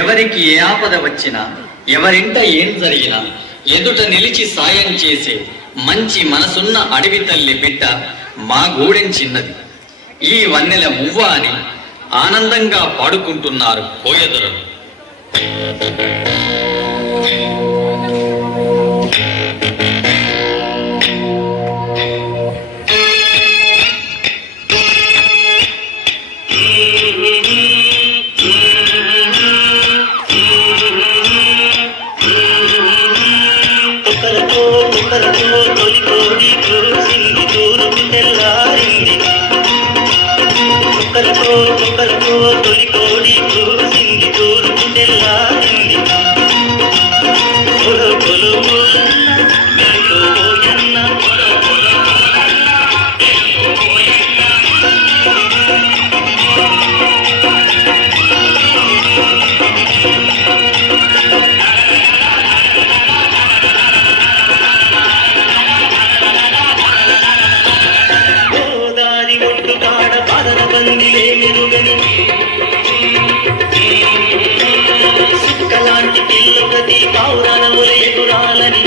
ఎవరికి ఏ ఆపద వచ్చినా, ఎవరింట ఏం జరిగినా ఎదుట నిలిచి సాయం చేసే మంచి మనసున్న అడవి తల్లి బిడ్డ మా గూడెం చిన్నది. ఈ వన్నెల మువ్వ అని ఆనందంగా పాడుకుంటున్నారు కోయదొరలు. సుక్కలాంటి పిల్లొకటి పౌరాణముల ఎగురాలని,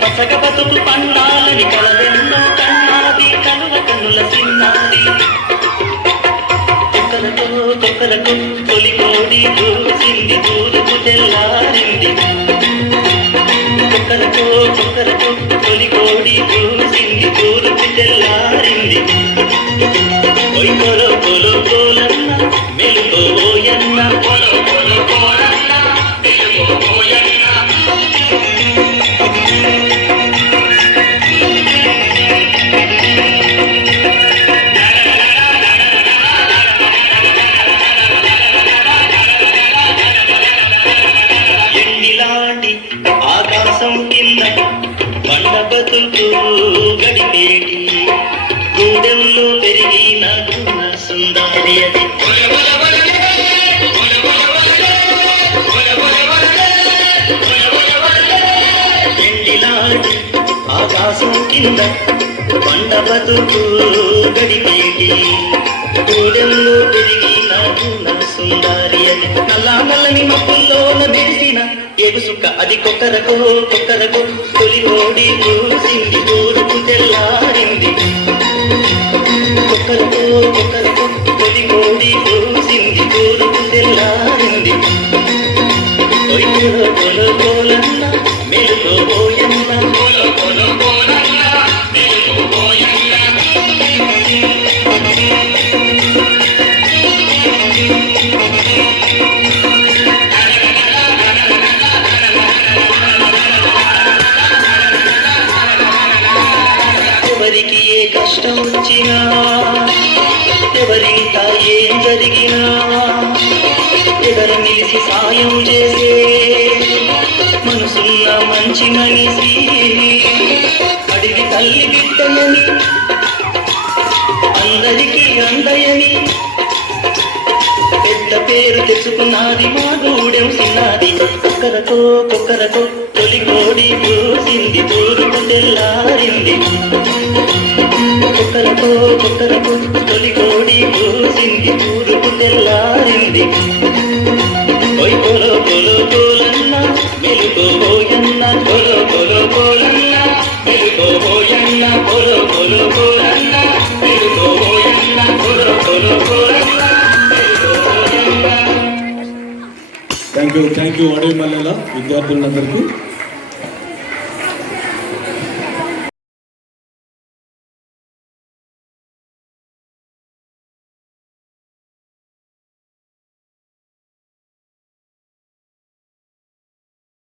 పసగ బతుకు పండాలని కలవెన్నో కన్నాది కనుల కన్నుల సిన్నాది. కొక్కలకు తొలి కోడి చూసింది, తూరుపు తెల్లారింది. కొక్కరకు తొలి కోడి చూసింది, తూరుపు తెల్లారింది. కొలో కొలో కోలన్న మెలుకోయన్న, కొలో కొలో కోలన్న మెలుకోయన్న. ఎండిలాంటి ఆకాశం కింద బండ బతుకు గడిపేటి గూడెంలో పెరిగిన సుందరి అది. ఎండిలాంటి ఆకాశం కింద బండ బతుకు గడిపేటి గూడెంలో పెరిగిన సుందరి అది. నల్లా నల్లని మబ్బుల్లోన మెరిసిన ఎగుసుక అది. కొక్కరకు తొలి కోడి చూసింది, తూరుపు తెల్లారింది. కొక్కరకు తొలి కోడి చూసింది, తూరుపు తెల్లారింది. కొలో కొలో కోలన్న మెలుకోయన్న, కొలో కొలో కోలన్న మెలుకోయన్న. ఎవరికి ఏ కష్టం వచ్చినా, ఎవరింట ఏం జరిగినా ఎదరు నిలిచి సాయం చేసే మనసున్న మంచి మనిషి అడిగి తల్లి బిడ్డలని, అందరికీ అందయని పెద్ద పేరు తెచ్చుకున్నది మా గూడెం చిన్నది. కొక్కరకు తొలి కోడి చూసింది, తూరుపు తెల్లారింది. కొక్కరకు తొలి కోడి చూసింది, తూరుపు తెల్లారింది. కొలో కొలో కోలన్న మెలుకోయన్న, కొలో కొలో కోలన్న మెలుకోయన్న, కొలో కొలో కోలన్న మెలుకోయన్న, కొలో కొలో కోలన్న. థ్యాంక్ యూ అడవి మల్లెల విద్యార్థులందరికీ.